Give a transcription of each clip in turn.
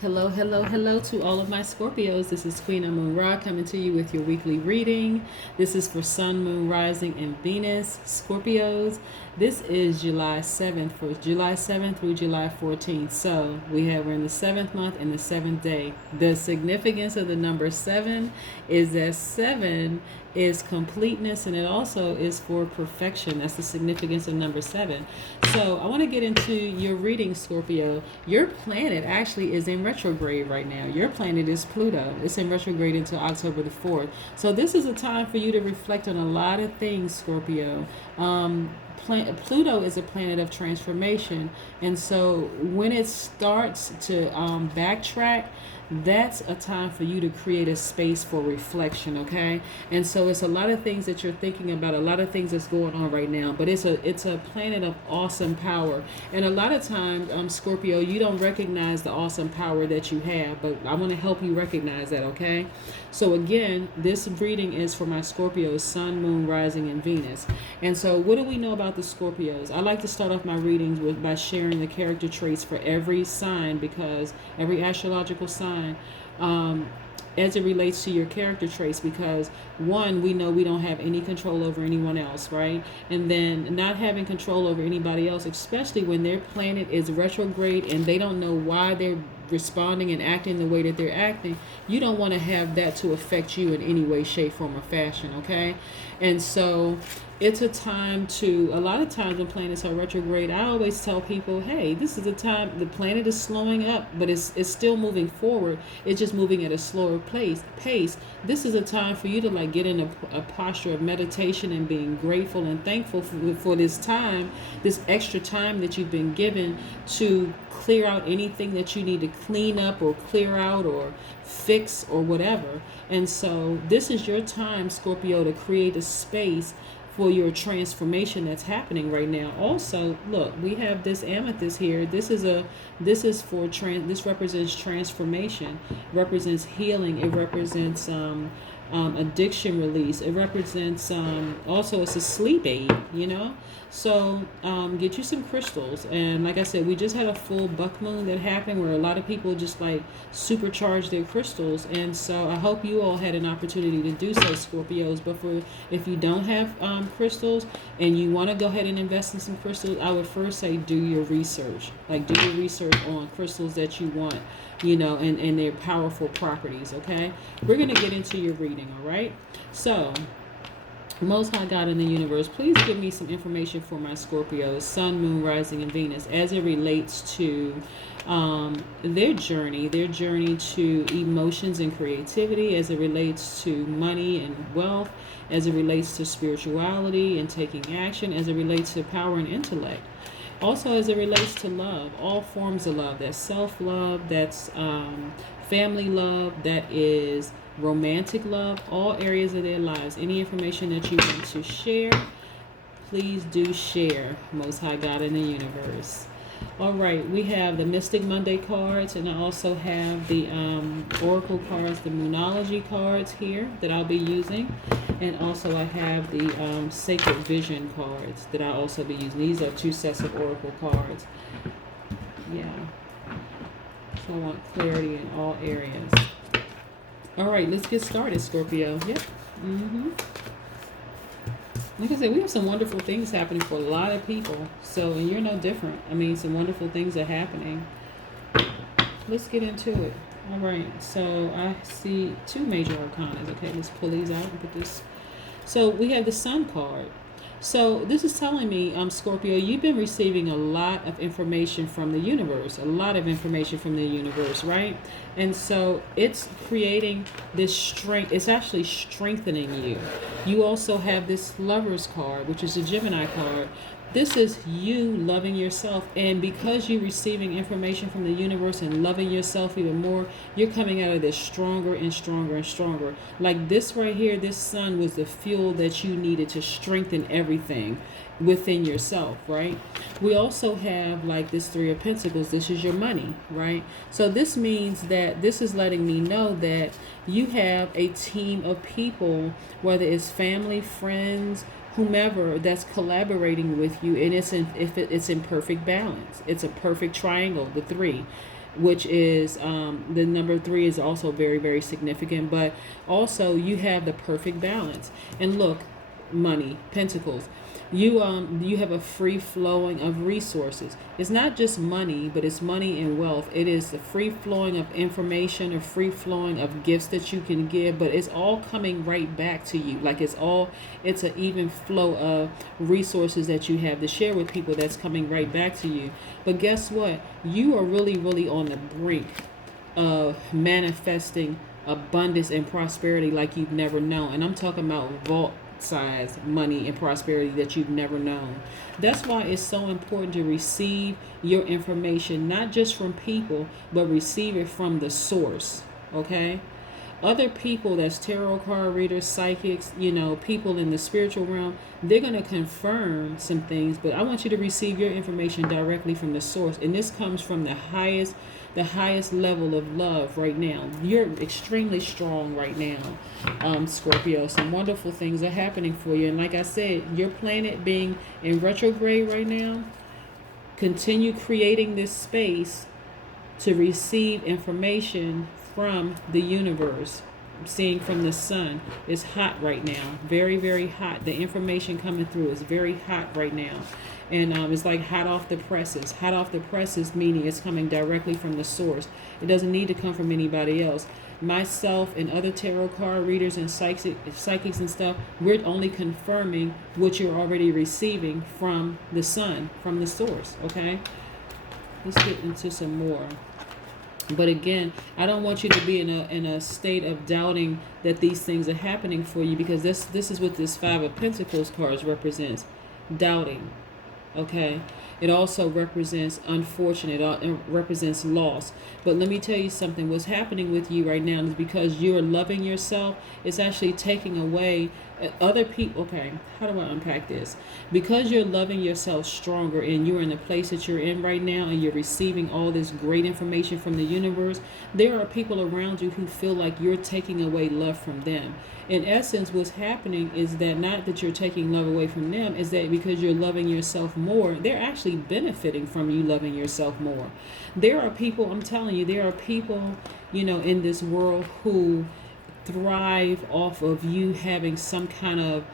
Hello, hello, hello to all of my Scorpios. This is Queen Amun Ra coming to you with your weekly reading. This is for Sun, Moon, Rising, and Venus, Scorpios. This is July 7th, for July 7th through July 14th. So we're in the 7th month and the 7th day. The significance of the number 7 is that 7 is completeness, and it also is for perfection. That's the significance of number 7. So I want to get into your reading, Scorpio. Your planet actually is in retrograde right now. Your planet is Pluto. It's in retrograde until October the 4th. So this is a time for you to reflect on a lot of things, Scorpio. Pluto is a planet of transformation, and so when it starts to backtrack, that's a time for you to create a space for reflection, okay? And so it's a lot of things that you're thinking about, a lot of things that's going on right now, but it's a planet of awesome power. And a lot of times, Scorpio, you don't recognize the awesome power that you have, but I want to help you recognize that, okay? So again, this reading is for my Scorpios, Sun, Moon, Rising, and Venus. And so what do we know about the Scorpios? I like to start off my readings by sharing the character traits for every sign, because every astrological sign, as it relates to your character traits, because one, we know we don't have any control over anyone else, right? And then not having control over anybody else, especially when their planet is retrograde and they don't know why they're responding and acting the way that they're acting, you don't want to have that to affect you in any way, shape, form, or fashion, okay? And so it's a time to, a lot of times when planets are retrograde, I always tell people, hey, this is a time, the planet is slowing up, but it's still moving forward. It's just moving at a slower pace. This is a time for you to like get in a posture of meditation and being grateful and thankful for this time, this extra time that you've been given to clear out anything that you need to clean up or clear out or fix or whatever. And so this is your time, Scorpio, to create a space for your transformation that's happening right now. Also, look, we have this amethyst here. This represents transformation, represents healing, it represents addiction release, it represents also it's a sleep aid, so get you some crystals. And like I said, we just had a full buck moon that happened where a lot of people just like supercharged their crystals, and so I hope you all had an opportunity to do so, Scorpios. But if you don't have crystals and you want to go ahead and invest in some crystals, I would first say do your research. Like do your research on crystals that you want, and their powerful properties, okay? We're going to get into your reading, all right? So, Most High God in the universe, please give me some information for my Scorpios, Sun, Moon, Rising, and Venus, as it relates to their journey to emotions and creativity, as it relates to money and wealth, as it relates to spirituality and taking action, as it relates to power and intellect. Also, as it relates to love, all forms of love, that's self-love, that's family love, that is romantic love, all areas of their lives. Any information that you want to share, please do share, Most High God in the universe. All right, we have the Mystic Monday cards, and I also have the Oracle cards, the Moonology cards here that I'll be using. And also I have the Sacred Vision cards that I'll also be using. These are 2 sets of Oracle cards. Yeah. So I want clarity in all areas. All right, let's get started, Scorpio. Yep. Like I said, we have some wonderful things happening for a lot of people. So, and you're no different. I mean, some wonderful things are happening. Let's get into it. All right, so I see 2 major arcanas. Okay, let's pull these out and put this. So we have the Sun card. So this is telling me, Scorpio, you've been receiving a lot of information from the universe, right? And so it's creating this strength. It's actually strengthening you. You also have this Lover's card, which is a Gemini card. This is you loving yourself, and because you're receiving information from the universe and loving yourself even more, you're coming out of this stronger and stronger and stronger. Like this right here, this sun was the fuel that you needed to strengthen everything within yourself, right? We also have like this 3 of Pentacles. This is your money, right? So this means that this is letting me know that you have a team of people, whether it's family, friends, whomever, that's collaborating with you, and it's in perfect balance. It's a perfect triangle, the 3. which is the number 3 is also very, very significant. But also you have the perfect balance. And look, money, pentacles. You have a free flowing of resources. It's not just money, but it's money and wealth. It is the free flowing of information, or free flowing of gifts that you can give, but it's all coming right back to you. Like it's an even flow of resources that you have to share with people that's coming right back to you. But guess what? You are really, really on the brink of manifesting abundance and prosperity like you've never known. And I'm talking about vault size money and prosperity that you've never known. That's why it's so important to receive your information, not just from people, but receive it from the source. Okay? Other people, that's tarot card readers, psychics, people in the spiritual realm, they're going to confirm some things, but I want you to receive your information directly from the source. And this comes from the highest level of love right now. You're extremely strong right now, Scorpio. Some wonderful things are happening for you. And like I said, your planet being in retrograde right now, continue creating this space to receive information from the universe. I'm seeing from the sun. It's hot right now. Very, very hot. The information coming through is very hot right now. And it's like hot off the presses. Hot off the presses meaning it's coming directly from the source. It doesn't need to come from anybody else. Myself and other tarot card readers and psychics and stuff, we're only confirming what you're already receiving from the sun, from the source. Okay? Let's get into some more. But again, I don't want you to be in a state of doubting that these things are happening for you, because this is what this 5 of Pentacles cards represents. Doubting. Okay? It also represents unfortunate. It represents loss. But let me tell you something. What's happening with you right now is because you're loving yourself, it's actually taking away other people. Okay, how do I unpack this? Because you're loving yourself stronger and you're in the place that you're in right now and you're receiving all this great information from the universe, there are people around you who feel like you're taking away love from them. In essence, what's happening is that not that you're taking love away from them, is that because you're loving yourself more, they're actually benefiting from you loving yourself more. There are people, I'm telling you, there are people, in this world who thrive off of you having some kind of,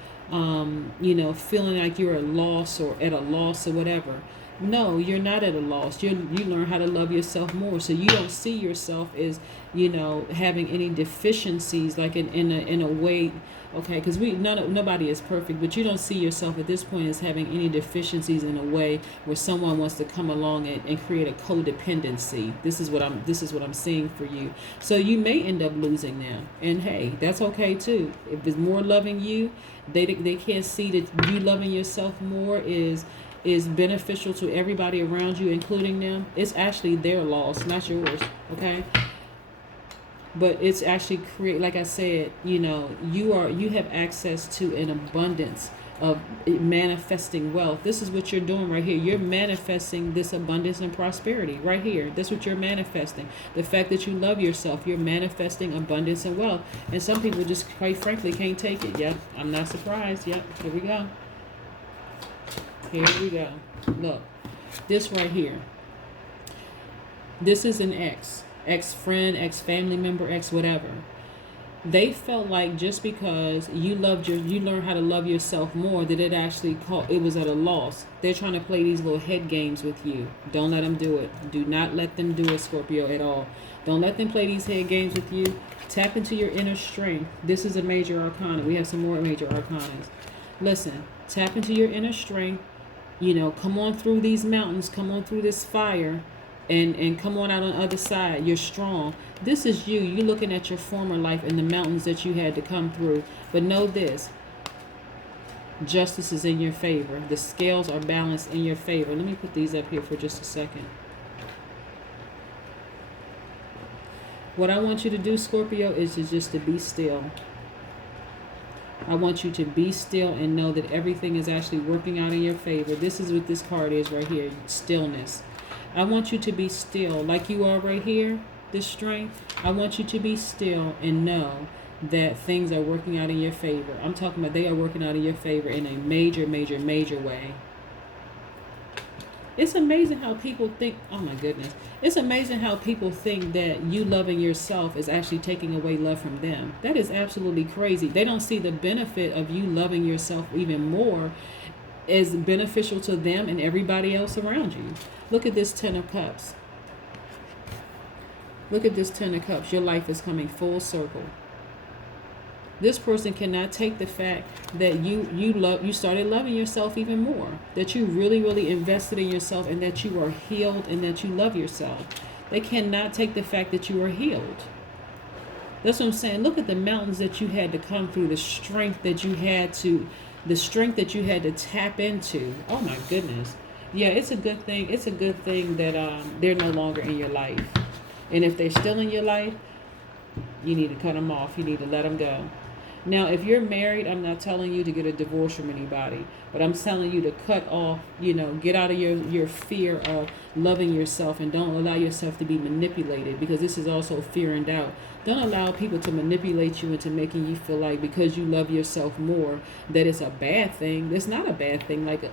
feeling like you're at a loss or whatever. No, you're not at a loss. You learn how to love yourself more, so you don't see yourself as, having any deficiencies, like in a way. Okay, because nobody is perfect, but you don't see yourself at this point as having any deficiencies in a way where someone wants to come along and create a codependency. This is what I'm seeing for you. So you may end up losing them, and hey, that's okay too. If it's more loving you, they can't see that you loving yourself more is beneficial to everybody around you, including them. It's actually their loss, not yours. Okay. But it's actually like I said, you have access to an abundance of manifesting wealth. This is what you're doing right here. You're manifesting this abundance and prosperity right here. That's what you're manifesting. The fact that you love yourself, you're manifesting abundance and wealth. And some people just, quite frankly, can't take it. Yep, I'm not surprised. Yep, here we go. Here we go. Look, this right here. This is an ex-friend, ex-family member, ex-whatever. They felt like just because you learned how to love yourself more, that it was at a loss. They're trying to play these little head games with you. Don't let them do it. Do not let them do it, Scorpio, at all. Don't let them play these head games with you. Tap into your inner strength. This is a major arcana. We have some more major arcanas. Listen, tap into your inner strength. Come on through these mountains. Come on through this fire. And come on out on the other side. You're strong. This is you. You're looking at your former life and the mountains that you had to come through. But know this. Justice is in your favor. The scales are balanced in your favor. Let me put these up here for just a second. What I want you to do, Scorpio, is just to be still. I want you to be still and know that everything is actually working out in your favor. This is what this card is right here. Stillness. I want you to be still like you are right here, this strength. I want you to be still and know that things are working out in your favor. I'm talking about they are working out in your favor in a major, major, major way. It's amazing how people think, oh my goodness. It's amazing how people think that you loving yourself is actually taking away love from them. That is absolutely crazy. They don't see the benefit of you loving yourself even more as beneficial to them and everybody else around you. Look at this 10 of Cups. Look at this 10 of Cups. Your life is coming full circle. This person cannot take the fact that you started loving yourself even more, that you really invested in yourself, and that you are healed and that you love yourself. They cannot take the fact that you are healed. That's what I'm saying. Look at the mountains that you had to come through, the strength that you had to tap into. Oh my goodness. Yeah, it's a good thing. It's a good thing that they're no longer in your life. And if they're still in your life, you need to cut them off. You need to let them go. Now, if you're married, I'm not telling you to get a divorce from anybody, but I'm telling you to cut off, get out of your fear of loving yourself, and don't allow yourself to be manipulated, because this is also fear and doubt. Don't allow people to manipulate you into making you feel like because you love yourself more, that it's a bad thing. It's not a bad thing. Like,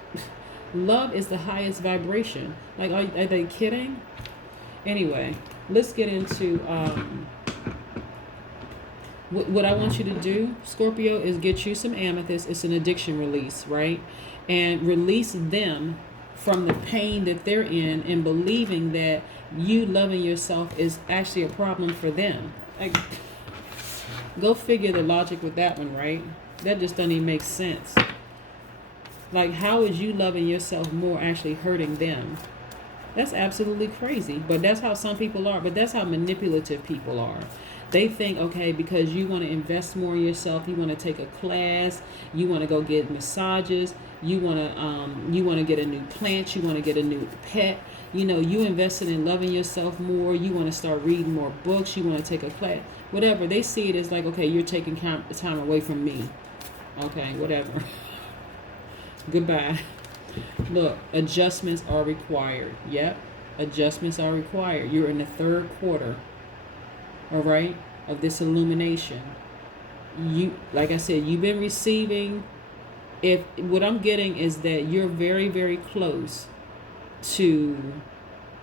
love is the highest vibration. Like, are they kidding? Anyway, let's get into... What I want you to do, Scorpio, is get you some amethyst. It's an addiction release, right? And release them from the pain that they're in, and believing that you loving yourself is actually a problem for them. Like, go figure the logic with that one, right? That just doesn't even make sense. Like, how is you loving yourself more actually hurting them? That's absolutely crazy. But that's how some people are. But that's how manipulative people are. They think, okay, because you want to invest more in yourself, you want to take a class, you want to go get massages, you want to get a new plant, you want to get a new pet, you invested in loving yourself more, you want to start reading more books, you want to take a class, whatever. They see it as like, okay, you're taking time away from me. Okay, whatever. Goodbye. Look, adjustments are required. Yep, adjustments are required. You're in the third quarter. All right, of this illumination. Like I said, you've been receiving. If what I'm getting is that you're very close to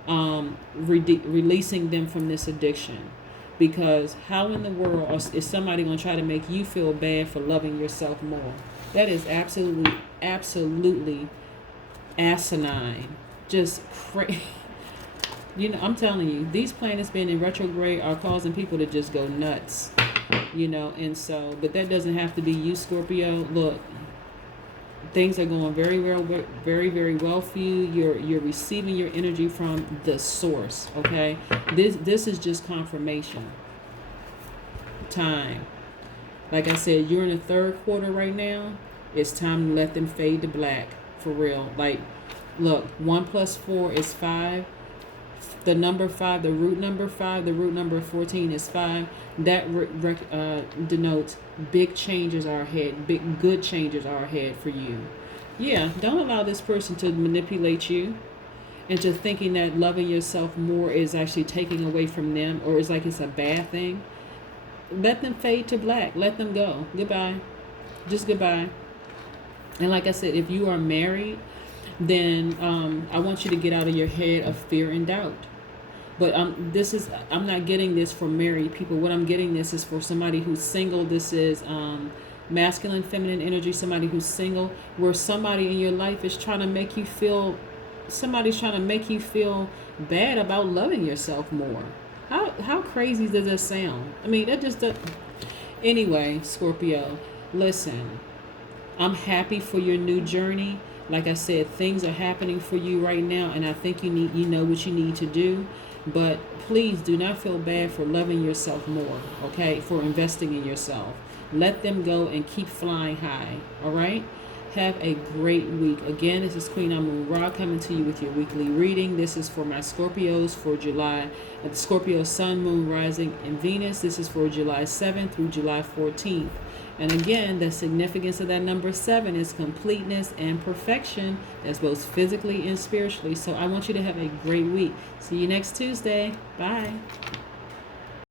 releasing them from this addiction, because how in the world is somebody going to try to make you feel bad for loving yourself more? That is absolutely asinine, just crazy. I'm telling you, these planets being in retrograde are causing people to just go nuts, and so, but that doesn't have to be you, Scorpio. Look, things are going very well for you. You're receiving your energy from the source, okay? This is just confirmation time. Like I said, you're in the third quarter right now. It's time to let them fade to black, for real. Like, look, 1 + 4 is 5. The number 5, the root number 5, the root number 14 is 5. That denotes big changes are ahead. Big good changes are ahead for you. Yeah, don't allow this person to manipulate you into thinking that loving yourself more is actually taking away from them, or it's like it's a bad thing. Let them fade to black. Let them go. Goodbye. Just goodbye. And like I said, if you are married, then I want you to get out of your head of fear and doubt. But I'm not getting this for married people. What I'm getting this is for somebody who's single. This is masculine, feminine energy, somebody who's single, where somebody in your life is trying to make you feel, somebody's trying to make you feel bad about loving yourself more. How crazy does that sound? I mean, that just does. Anyway, Scorpio, listen, I'm happy for your new journey. Like I said, things are happening for you right now, and I think you know what you need to do. But please do not feel bad for loving yourself more, okay? For investing in yourself. Let them go and keep flying high, all right? Have a great week. Again, this is Queen Amun Ra coming to you with your weekly reading. This is for my Scorpios for July. Scorpio Sun, Moon, Rising, and Venus. This is for July 7th through July 14th. And again, the significance of that number 7 is completeness and perfection. That's both physically and spiritually. So I want you to have a great week. See you next Tuesday. Bye.